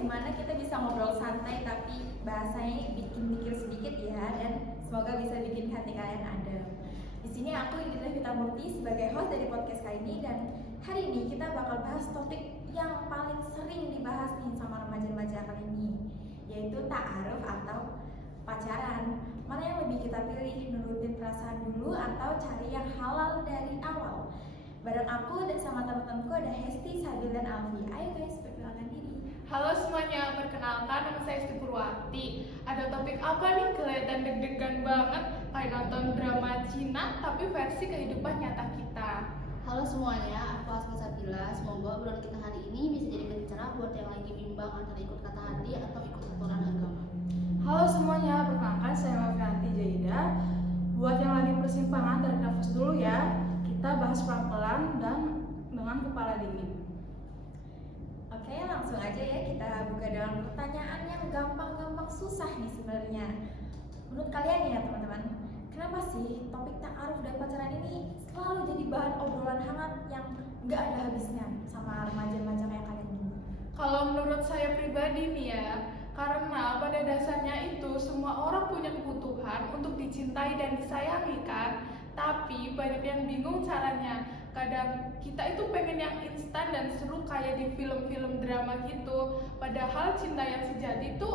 dimana kita bisa ngobrol santai tapi bahasanya bikin mikir sedikit ya, dan semoga bisa bikin hati kalian adem. Di sini aku Indra Vita Murti sebagai host dari podcast kali ini, dan hari ini kita bakal bahas topik yang paling sering dibahas nih sama remaja-remaja kali ini, yaitu ta'aruf atau pacaran. Mana yang lebih kita pilih, nurutin perasaan dulu atau cari yang halal dari awal? Bareng aku dan sama teman-temanku ada Hesti, Sabil, dan Alfi. Ayo guys, perkenalkan diri. Halo semuanya, perkenalkan nama saya Hesti Purwati. Ada topik apa nih? Kelihatan deg-degan banget, kayak nonton drama Cina tapi versi kehidupan nyata kita. Halo semuanya, aku Asma Sabila. Semoga obrolan kita hari ini bisa jadi pencerah buat yang lagi bimbang antara ikut kata hati atau ikut aturan agama. Halo semuanya, perkenalkan saya Novianti Jaida. Buat yang lagi persimpangan, tarik nafas dulu ya. Kita bahas pelan-pelan dan dengan kepala dingin. Oke, langsung aja ya kita buka dengan pertanyaan yang gampang-gampang susah nih sebenarnya. Menurut kalian ya teman-teman, kenapa sih topik ta'aruf dan pacaran ini selalu jadi bahan obrolan hangat yang nggak ada habisnya sama remaja-remaja kayak kalian ini? Kalau menurut saya pribadi nih ya, karena pada dasarnya itu semua orang punya kebutuhan untuk dicintai dan disayangi kan. Tapi banyak yang bingung caranya. Kadang kita itu pengen yang instan dan seru kayak di film-film drama gitu. Padahal cinta yang sejati itu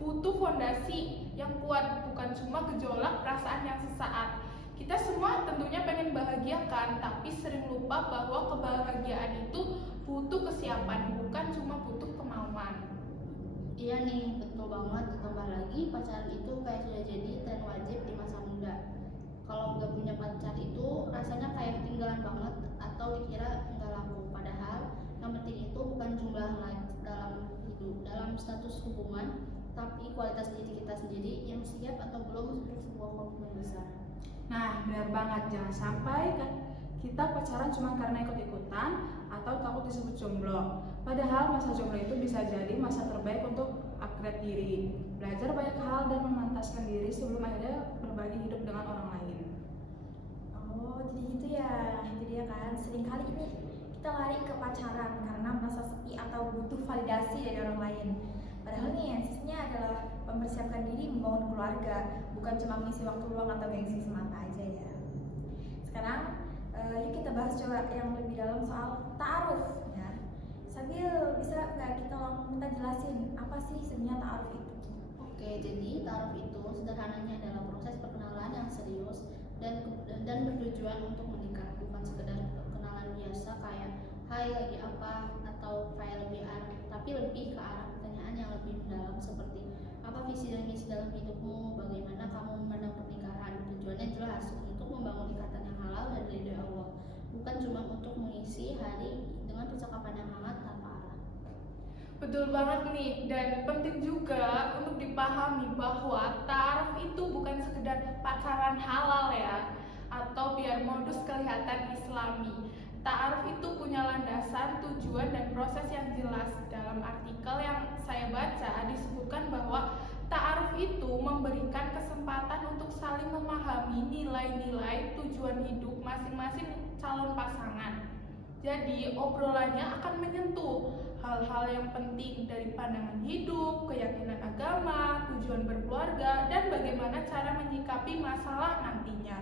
butuh fondasi yang kuat, bukan cuma gejolak perasaan yang sesaat. Kita semua tentunya pengen bahagia kan, tapi sering lupa bahwa kebahagiaan itu butuh kesiapan, bukan cuma butuh kemauan. Iya nih, betul banget. Ditambah lagi pacaran itu kayak sudah jadi tren wajib di masa muda. Kalau nggak punya pacar itu rasanya kayak ketinggalan banget atau dikira nggak laku. Padahal yang penting itu bukan jumlah likes dalam hidup, dalam status hubungan, tapi kualitas diri kita sendiri yang siap atau belum untuk sebuah komitmen besar. Nah, benar banget. Jangan sampai kan kita pacaran cuma karena ikut-ikutan atau takut disebut jomblo. Padahal masa jomblo itu bisa jadi masa terbaik untuk upgrade diri, belajar banyak hal dan memantaskan diri sebelum akhirnya berbagi hidup dengan orang lain. Oh, jadi gitu ya. Jadi ya kan, sering kali ini kita lari ke pacaran karena merasa sepi atau butuh validasi dari orang lain. Padahal nih, sisinya adalah mempersiapkan diri membangun keluarga, bukan cuma mengisi waktu luang atau gengsi semata aja ya. Sekarang, yuk kita bahas coba yang lebih dalam soal ta'aruf ya. Sambil bisa nggak kita jelasin apa sih sebenarnya ta'aruf itu? Oke, jadi ta'aruf itu sederhananya adalah proses perkenalan yang serius dan bertujuan untuk menikah, bukan sekedar kenalan biasa kayak hai lagi apa atau kayak lebih tapi lebih ke arah pertanyaan yang lebih mendalam seperti apa visi dan misi dalam hidupmu, bagaimana kamu memandang pernikahan. Tujuannya jelas untuk membangun ikatan yang halal dan ridho Allah, bukan cuma untuk mengisi hari dengan percakapan yang hangat tanpa arah. Betul banget nih, dan penting juga untuk dipahami bahwa ta'aruf itu bukan sekedar pacaran halal ya, atau biar modus kelihatan islami. Ta'aruf itu punya landasan, tujuan, dan proses yang jelas. Dalam artikel yang saya baca disebutkan bahwa ta'aruf itu memberikan kesempatan untuk saling memahami nilai-nilai tujuan hidup masing-masing calon pasangan. Jadi obrolannya akan menyentuh hal-hal yang penting dari pandangan hidup, keyakinan agama, tujuan berkeluarga, dan bagaimana cara menyikapi masalah nantinya.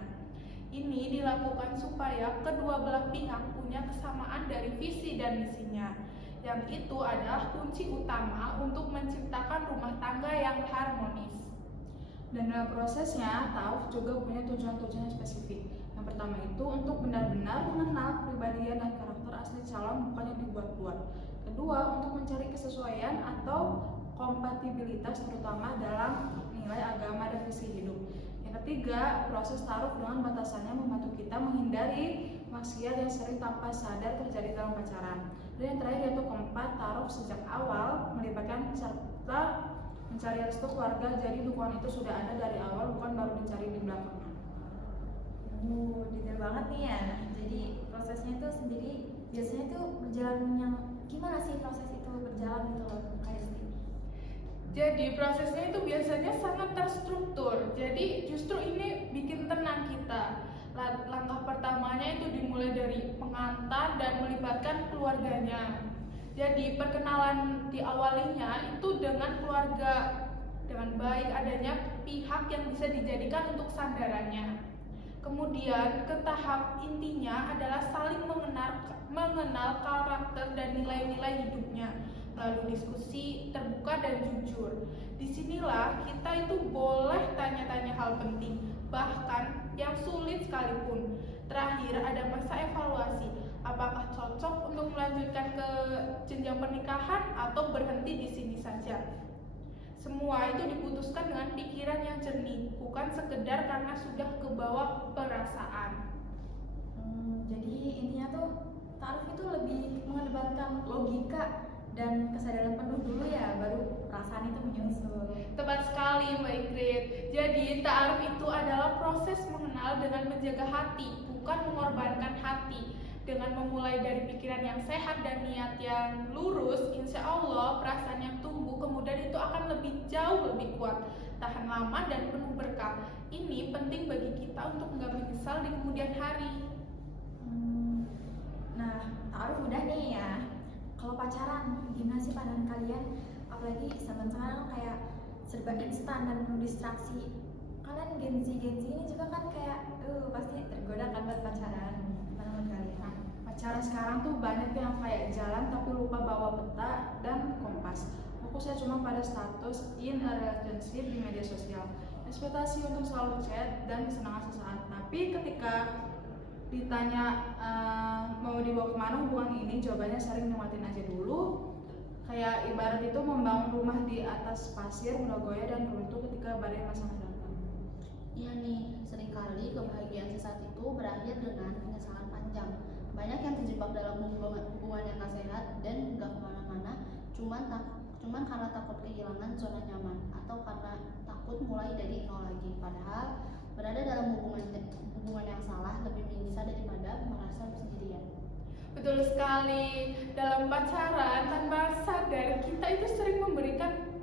Ini dilakukan supaya kedua belah pihak punya kesamaan dari visi dan misinya, yang itu adalah kunci utama untuk menciptakan rumah tangga yang harmonis. Dan dalam prosesnya, ta'aruf juga punya tujuan-tujuan spesifik. Yang pertama itu untuk benar-benar mengenal kepribadian dan karakter asli calon, bukan yang dibuat-buat. Kedua, untuk mencari kesesuaian atau kompatibilitas terutama dalam nilai agama dan visi hidup. Yang ketiga, proses ta'aruf dengan batasannya membantu kita menghindari maksiat yang sering tanpa sadar terjadi dalam pacaran. Dan yang terakhir yaitu keempat, ta'aruf sejak awal melibatkan serta mencari restu keluarga, jadi dukungan itu sudah ada dari awal, bukan baru dicari di belakang. Detail banget nih ya. Jadi prosesnya itu sendiri biasanya itu berjalan yang gimana sih proses itu berjalan gitu loh, kayak sih. Jadi prosesnya itu biasanya sangat terstruktur. Jadi justru ini bikin tenang kita. Langkah pertamanya itu dimulai dari pengantar dan melibatkan keluarganya. Jadi perkenalan diawalinya itu dengan keluarga, dengan baik, adanya pihak yang bisa dijadikan untuk sandarannya. Kemudian ke tahap intinya adalah saling mengenal karakter dan nilai-nilai hidupnya melalui diskusi terbuka dan jujur. Disinilah kita itu boleh tanya-tanya hal penting, bahkan yang sulit sekalipun. Terakhir ada masa evaluasi, apakah cocok untuk melanjutkan ke jenjang pernikahan atau berhenti di sini saja. Semua itu diputuskan dengan pikiran yang jernih, bukan sekedar karena sudah kebawa perasaan. Jadi intinya tuh ta'aruf itu lebih mengedepankan logika dan kesadaran penuh dulu ya, baru perasaan itu menyusul. Tepat sekali Mbak Ingrid. Jadi ta'aruf itu adalah proses mengenal dengan menjaga hati, bukan mengorbankan hati. Dengan memulai dari pikiran yang sehat dan niat yang lurus, insya Allah perasaan yang tumbuh kemudian itu akan lebih jauh lebih kuat, tahan lama dan penuh berkah. Ini penting bagi kita untuk nggak menyesal di kemudian hari. Nah, ta'aruf udah nih ya. Kalau pacaran, gimana sih pandangan kalian? Apalagi zaman sekarang kayak serba instan dan penuh distraksi. Kalian Gen Z ini juga kan kayak, pasti tergoda kan buat pacaran. Gimana menurut kalian? Pacaran sekarang tuh banyak yang kayak jalan tapi lupa bawa peta dan kompas. Fokusnya cuma pada status in a relationship di media sosial. Ekspektasi untuk selalu chat dan kesenangan sesaat. Tapi ketika ditanya mau dibawa kemana hubungan ini, jawabannya sering nikmatin aja dulu. Kayak ibarat itu membangun rumah di atas pasir, mudah goyah dan runtuh ketika badai masa datang. Iya nih, seringkali kebahagiaan sesaat itu berakhir dengan penyesalan panjang. Banyak yang terjebak dalam hubungan yang gak sehat dan gak kemana-mana, cuman karena takut kehilangan zona nyaman atau karena takut mulai dari nol lagi. Padahal berada dalam hubungan yang salah lebih menyiksa daripada merasa sendirian. Betul sekali, dalam pacaran tanpa sadar kita itu sering memberikan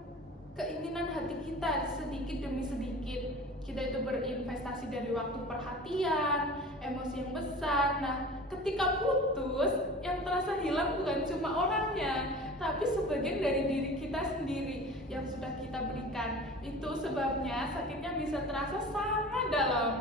keinginan hati kita sedikit demi sedikit. Kita itu berinvestasi dari waktu, perhatian, emosi yang besar. Nah, ketika putus, yang terasa hilang bukan cuma orangnya, tapi sebagian dari diri kita sendiri yang sudah kita berikan. Itu sebabnya sakitnya bisa terasa sangat dalam,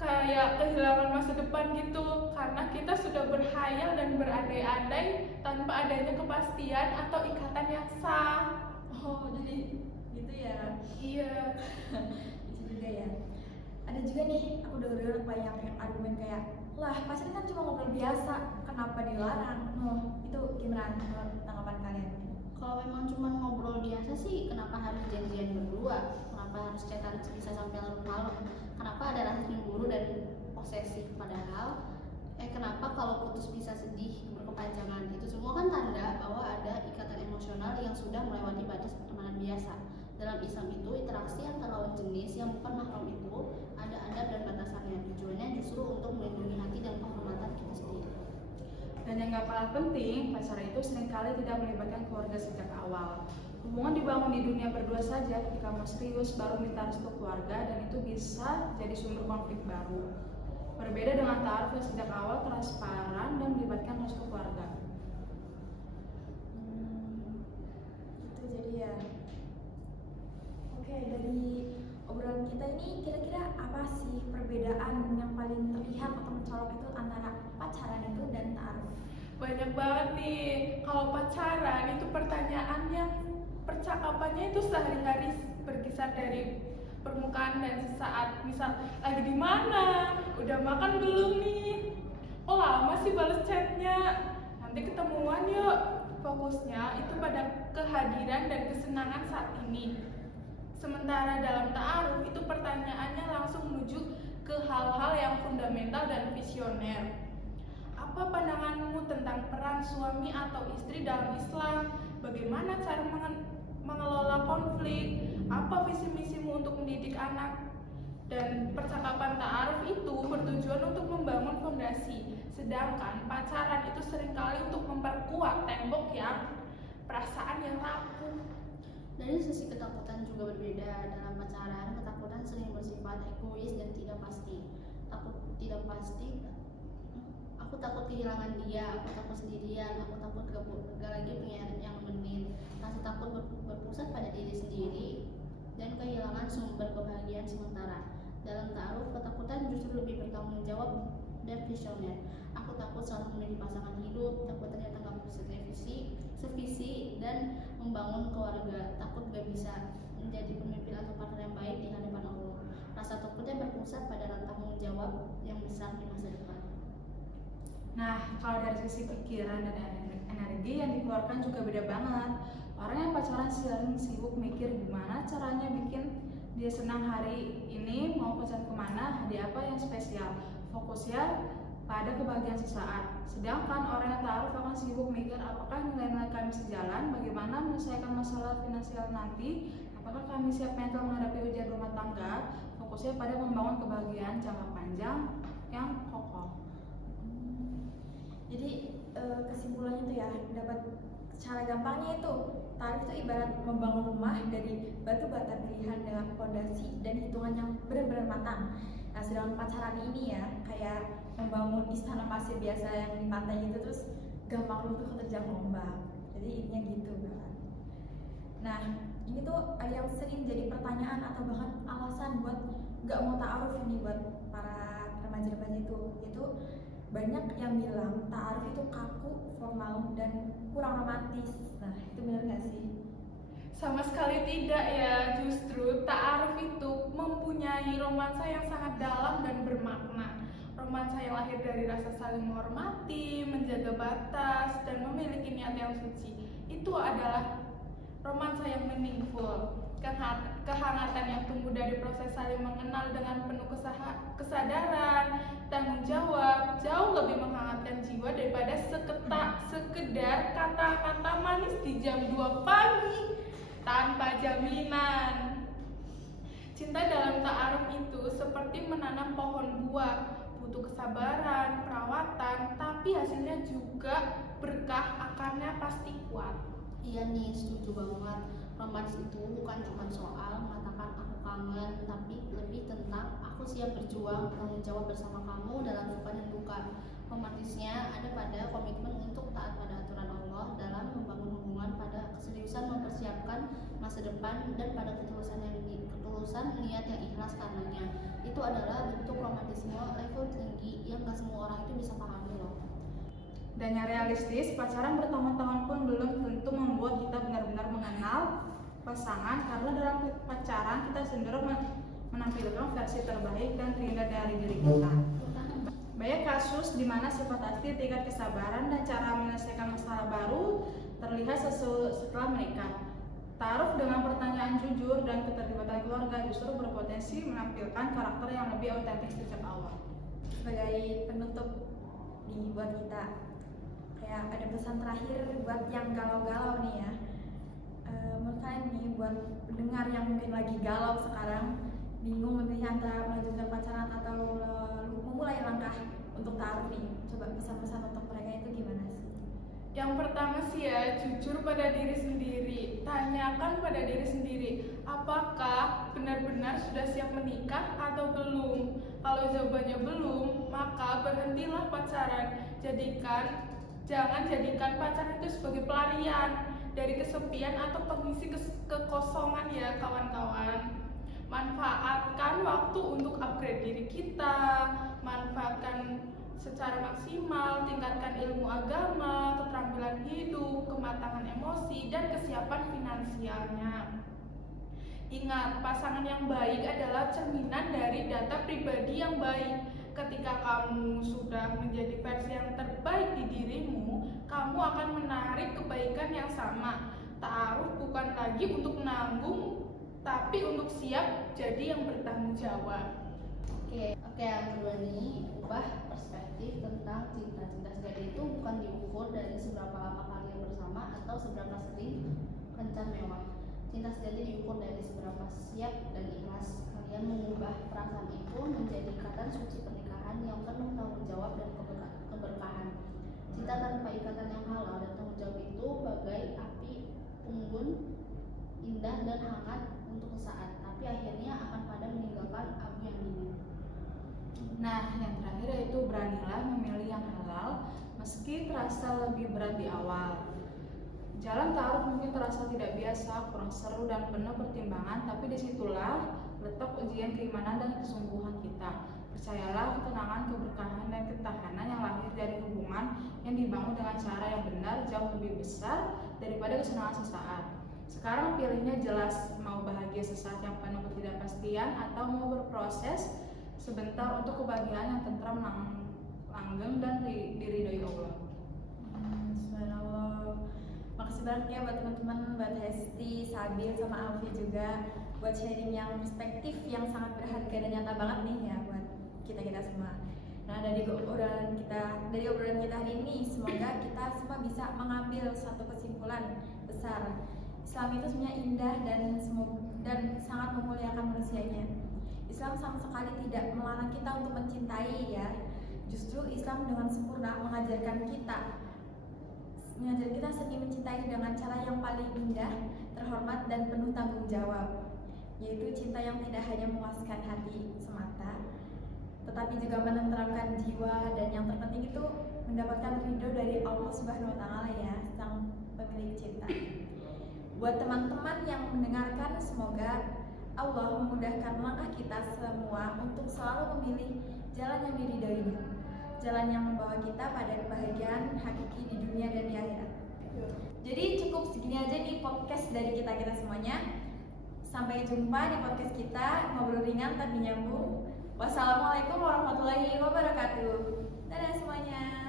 kayak kehilangan masa depan gitu, karena kita sudah berhayal dan berandai-andai tanpa adanya kepastian atau ikatan yang sah. Oh, jadi gitu ya. Iya. Bisa juga ya. Ada juga nih, aku denger banyak yang argumen kayak, lah pacaran kan cuma ngobrol biasa, kenapa dilarang? Itu gimana tanggapan kalian? Kalau memang cuma ngobrol biasa sih, kenapa harus janjian berdua? Kenapa harus chatan bisa sampai larut malam? Kenapa ada rasa cemburu dan posesif? Padahal, kenapa kalau putus bisa sedih, berkepanjangan? Itu semua kan tanda bahwa ada ikatan emosional yang sudah melewati batas pertemanan biasa. Dalam Islam itu, interaksi antara lawan jenis yang bukan mahram itu ada adab dan batasannya. Tujuannya justru untuk melindungi hati dan kehormatan kita sendiri. Dan yang gak kalah penting, pacaran itu seringkali tidak melibatkan keluarga sejak awal. Hubungan dibangun di dunia berdua saja, ketika mau serius baru minta restu keluarga dan itu bisa jadi sumber konflik baru. Berbeda dengan ta'aruf yang sejak awal transparan dan melibatkan restu keluarga. Itu jadi ya. Oke, dari obrolan kita ini kira-kira apa sih perbedaan yang paling terlihat atau mencolok itu antara pacaran itu dan ta'aruf? Banyak banget nih. Kalau pacaran itu pertanyaannya, percakapannya itu sehari-hari berkisar dari permukaan dan sesaat. Misal, lagi di mana? Udah makan belum nih? Oh lama sih bales chatnya. Nanti ketemuan yuk. Fokusnya itu pada kehadiran dan kesenangan saat ini. Sementara dalam ta'aruf itu pertanyaannya langsung menuju ke hal-hal yang fundamental dan visioner. Apa pandanganmu tentang peran suami atau istri dalam Islam? Bagaimana cara mengelola konflik? Apa visi misimu untuk mendidik anak? Dan percakapan ta'aruf itu bertujuan untuk membangun fondasi. Sedangkan pacaran itu seringkali untuk memperkuat tembok yang perasaan yang rapuh. Dari sisi ketakutan juga berbeda. Dalam pacaran, ketakutan sering bersifat egois dan tidak pasti. Aku Aku takut kehilangan dia, aku takut sendirian, aku takut gak lagi punya yang nemenin. Rasa takut berpusat pada diri sendiri dan kehilangan sumber kebahagiaan sementara. Dalam ta'aruf, ketakutan justru lebih bertanggung jawab dan visioner. Aku takut selalu menjadi pasangan hidup, takut ternyata gak sevisi dan membangun keluarga, takut gak bisa menjadi pemimpin atau partner yang baik di hadapan Allah. Rasa takutnya berpusat pada tanggung jawab yang besar di masa depan. Nah, kalau dari sisi pikiran dan energi yang dikeluarkan juga beda banget. Orang yang pacaran sering sibuk mikir gimana caranya bikin dia senang hari ini, mau pacaran kemana, hadiah apa yang spesial. Fokusnya pada kebahagiaan sesaat. Sedangkan orang yang ta'aruf akan sibuk mikir apakah nilai-nilai kami sejalan, bagaimana menyelesaikan masalah finansial nanti, apakah kami siap mental menghadapi ujian rumah tangga. Fokusnya pada membangun kebahagiaan jangka panjang yang kokoh. Jadi kesimpulannya itu ya, dapat secara gampangnya itu ta'aruf itu ibarat membangun rumah dari batu bata pilihan dengan fondasi dan hitungan yang benar-benar matang. Nah, sedangkan pacaran ini ya kayak membangun istana pasir biasa yang di pantai itu, terus gampang runtuh keterjang ombak. Jadi intinya gitu kan. Nah, ini tuh ada yang sering jadi pertanyaan atau bahkan alasan buat gak mau ta'aruf ini buat para remaja-remaja itu, yaitu banyak yang bilang ta'aruf itu kaku, formal, dan kurang romantis. Nah, itu benar gak sih? Sama sekali tidak ya, justru ta'aruf itu mempunyai romansa yang sangat dalam dan bermakna. Romansa yang lahir dari rasa saling menghormati, menjaga batas, dan memiliki niat yang suci. Itu adalah romansa yang meaningful. Kehangatan yang tumbuh dari proses saling mengenal dengan penuh kesadaran, tanggung jawab, jauh lebih menghangatkan jiwa daripada sekedar kata-kata manis di jam 2 pagi tanpa jaminan. Cinta dalam ta'aruf itu seperti menanam pohon buah, butuh kesabaran, perawatan, tapi hasilnya juga berkah, akarnya pasti kuat. Iya nih, setuju banget. Romans itu bukan cuma soal mengatakan aku kangen, tapi lebih tentang aku siap berjuang, tanggung jawab bersama kamu dalam suka dan duka. Romantisnya ada pada komitmen untuk taat pada aturan Allah dalam membangun hubungan, pada keseriusan mempersiapkan masa depan, dan pada ketulusan niat yang ikhlas karenanya. Itu adalah bentuk romantisme level tinggi yang gak semua orang itu bisa pahami loh. Dan yang realistis, pacaran bertahun-tahun pun belum tentu membuat kita benar-benar mengenal pasangan, karena dalam pacaran kita cenderung menampilkan versi terbaik dan terindah dari diri kita. Banyak kasus di mana sifat asli, tingkat kesabaran, dan cara menyelesaikan masalah baru terlihat setelah menikah. Ta'aruf dengan pertanyaan jujur dan keterlibatan keluarga justru berpotensi menampilkan karakter yang lebih autentik sejak awal. Sebagai penutup nih buat kita, kayak ada pesan terakhir buat yang galau-galau nih ya. Menurut kalian nih, buat pendengar yang mungkin lagi galau sekarang, bingung memilih antara melanjutkan pacaran atau memulai langkah untuk ta'aruf nih, coba pesan-pesan untuk mereka itu gimana sih? Yang pertama sih ya, jujur pada diri sendiri. Tanyakan pada diri sendiri, apakah benar-benar sudah siap menikah atau belum? Kalau jawabannya belum, maka berhentilah pacaran. Jangan jadikan pacaran itu sebagai pelarian dari kesepian atau pengisi kekosongan ya kawan-kawan. Manfaatkan waktu untuk upgrade diri kita, manfaatkan secara maksimal, tingkatkan ilmu agama, keterampilan hidup, kematangan emosi, dan kesiapan finansialnya. Ingat, pasangan yang baik adalah cerminan dari data pribadi yang baik. Ketika kamu sudah menjadi versi yang terbaik di dirimu, kamu akan menarik kebaikan yang sama. Ta'aruf bukan lagi untuk menanggung, tapi untuk siap jadi yang bertanggung jawab. Oke, yang kedua nih, ubah perspektif tentang cinta. Cinta sejati itu bukan diukur dari seberapa lama kalian bersama atau seberapa sering kencan mewah. Cinta sejati diukur dari seberapa siap dan ikhlas kalian mengubah perasaan itu menjadi ikatan suci pernikahan yang penuh tanggung jawab dan keberkahan. Cinta tanpa ikatan yang halal dan tanggung jawab itu bagai api unggun, indah dan hangat untuk sesaat, tapi akhirnya akan pada meninggalkan api yang dingin. Nah, yang terakhir yaitu beranilah memilih yang halal meski terasa lebih berat di awal. Jalan ta'aruf mungkin terasa tidak biasa, kurang seru dan penuh pertimbangan, tapi disitulah letak ujian keimanan dan kesungguhan kita. Percayalah, ketenangan, keberkahan, dan ketahanan yang lahir dari hubungan yang dibangun dengan cara yang benar jauh lebih besar daripada kesenangan sesaat. Sekarang pilihnya jelas, mau bahagia sesaat yang penuh ketidakpastian atau mau berproses sebentar untuk kebahagiaan yang tentram, langgeng, dan diridhoi Allah. Subhanallah. Makasih banget ya buat teman-teman, buat Hesti, Sabil, sama Alfi juga buat sharing yang perspektif yang sangat berharga dan nyata banget nih ya buat kita semua. Nah, dari obrolan kita hari ini, semoga kita semua bisa mengambil suatu kesimpulan besar. Islam itu sebenarnya indah dan sangat memuliakan manusianya. Islam sama sekali tidak melarang kita untuk mencintai ya. Justru Islam dengan sempurna mengajarkan kita seni mencintai dengan cara yang paling indah, terhormat, dan penuh tanggung jawab, yaitu cinta yang tidak hanya memuaskan hati semata, tetapi juga menenteramkan jiwa, dan yang terpenting itu mendapatkan ridho dari Allah Subhanahu wa Ta'ala ya, sang pemilik cinta. Buat teman-teman yang mendengarkan, semoga Allah memudahkan langkah kita semua untuk selalu memilih jalan yang diridhoinya, jalan yang membawa kita pada kebahagiaan hakiki di dunia dan di akhirat. Jadi cukup segini aja nih podcast dari kita semuanya. Sampai jumpa di podcast kita, ngobrol ringan tapi nyambung. Wassalamualaikum warahmatullahi wabarakatuh. Dadah semuanya.